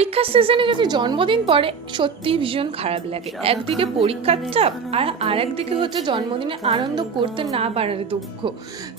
পরীক্ষার সিজনে যদি জন্মদিন পড়ে সত্যিই ভীষণ খারাপ লাগে। একদিকে পরীক্ষার চাপ আর একদিকে হচ্ছে জন্মদিনে আনন্দ করতে না পারার দুঃখ।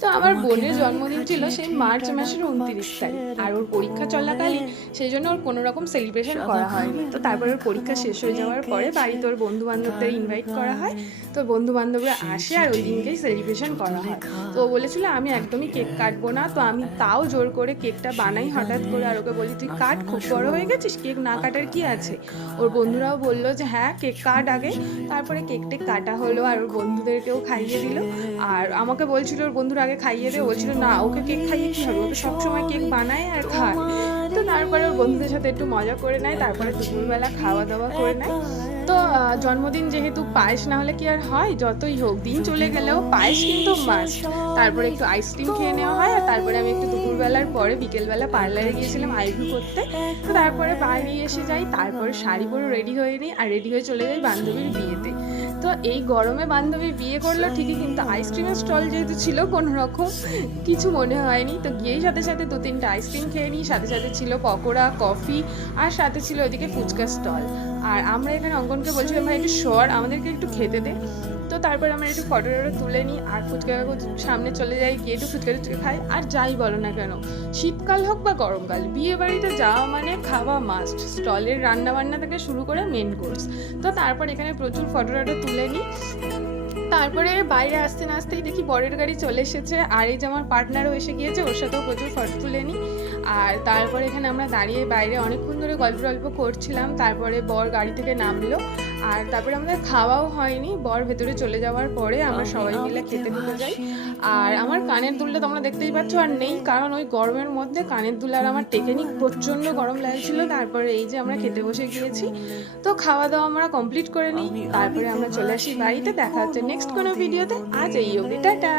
তো আমার বোনের জন্মদিন ছিল সেই মার্চ মাসের 29 তারিখ, আর ওর পরীক্ষা চলাকালীন সেই জন্য ওর কোনো রকম সেলিব্রেশন করা হয়নি। তো তারপরে ওর পরীক্ষা শেষ হয়ে যাওয়ার পরে বাড়িতে ওর বন্ধু বান্ধবদের ইনভাইট করা হয়। তো বন্ধু বান্ধবরা আসে আর ওই দিনকেই সেলিব্রেশন করা হয়। তো ও বলেছিল আমি একদমই কেক কাটবো না, তো আমি তাও জোর করে কেকটা বানাই হঠাৎ করে, আর ওকে বলি তুই কাট, খুব বড় হয়ে গেছিস, কেক না কাটার কি আছে। ওর বন্ধুরাও বললো যে হ্যাঁ কেক কাট আগে। তারপরে কেকটা কাটা হলো আর ওর বন্ধুদেরকেও খাইয়ে দিল। আর আমাকে বলছিল ওর বন্ধুরা আগে খাইয়ে দে, বলছিল না ওকে কেক খাইয়ে কী হবে, ওকে সবসময় কেক বানায় আর খায়। তো তারপরে ওর বন্ধুদের সাথে একটু মজা করে নেয়, তারপরে দুপুরবেলা খাওয়া দাওয়া করে নেয়। তো জন্মদিন যেহেতু পায়েস না হলে কি আর হয়, যতই হোক দিন চলে গেলেও পায়েস কিন্তু মাস্ট। তারপরে একটু আইসক্রিম খেয়ে নেওয়া হয়, আর তারপরে আমি একটু দুপুরবেলার পরে বিকেলবেলা পার্লারে গিয়েছিলাম আইব্রো করতে। তো তারপরে বাড়ি এসে যাই, তারপরে শাড়ি পরে রেডি হয়ে নিই আর রেডি হয়ে চলে যাই বান্ধবীর বিয়েতে। তো এই গরমে বান্ধবী বিয়ে করলো ঠিকই, কিন্তু আইসক্রিমের স্টল যেহেতু ছিল কোনো রকম কিছু মনে হয়নি। তো গিয়েই সাথে সাথে 2-3টা আইসক্রিম খেয়ে নিই, সাথে সাথে ছিল পকোড়া, কফি, আর সাথে ছিল ওইদিকে ফুচকা স্টল। আর আমরা এখানে অঙ্কনকে বলছিলাম ভাই একটু সর, আমাদেরকে একটু খেতে দে। তো তারপর আমরা একটু ফটো তুলে নিই আর ফুচকা সামনে চলে যাই, গিয়ে একটু ফুচকা খাই। আর যাই বলো না কেন, শীতকাল হোক বা গরমকাল, বিয়ে বাড়িতে যাওয়া মানে খাওয়া মাস্ট। স্টলের রান্না বান্না থেকে শুরু করে মেন কোর্স। তো তারপর এখানে প্রচুর ফটো তুলে নিই। তারপরে বাইরে আসতে না আসতেই দেখি বরের গাড়ি চলে এসেছে, আর এই যে আমার পার্টনারও এসে গিয়েছে, ওর সাথেও প্রচুর ফটো তুলে নিই। আর তারপরে এখানে আমরা দাঁড়িয়ে বাইরে অনেকক্ষণ ধরে গল্প করছিলাম। তারপরে বর গাড়ি থেকে নামলো, আর তারপরে আমাদের খাওয়াও হয়নি। বর ভেতরে চলে যাওয়ার পরে আমরা সবাই মিলে খেতে ঢুকে যাই। আর আমার কানের দুলটা তোমরা দেখতেই পাচ্ছ আর নেই, কারণ ওই গরমের মধ্যে কানের দুল আর আমার টেকেনি, প্রচণ্ড গরম লাগছিল। তারপরে এই যে আমরা খেতে বসে গিয়েছি। তো খাওয়া দাওয়া আমরা কমপ্লিট করে নিই, তারপরে আমরা চলে আসি বাড়িতে। দেখা হচ্ছে নেক্সট কোনো ভিডিওতে। আজ এই অবধি, টাটা।